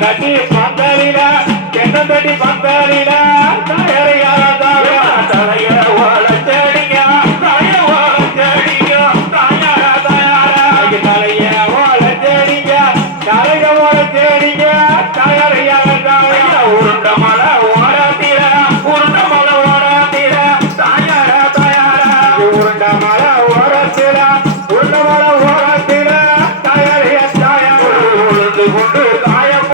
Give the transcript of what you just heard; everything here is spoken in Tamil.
தட்டி பந்தாரிடா என்ன தட்டி பந்தாரிடா உருண்ட மலை ஓராட்டிரா உருண்ட மலை ஓராட்டிரா தாயாரா தாயாரா உருண்ட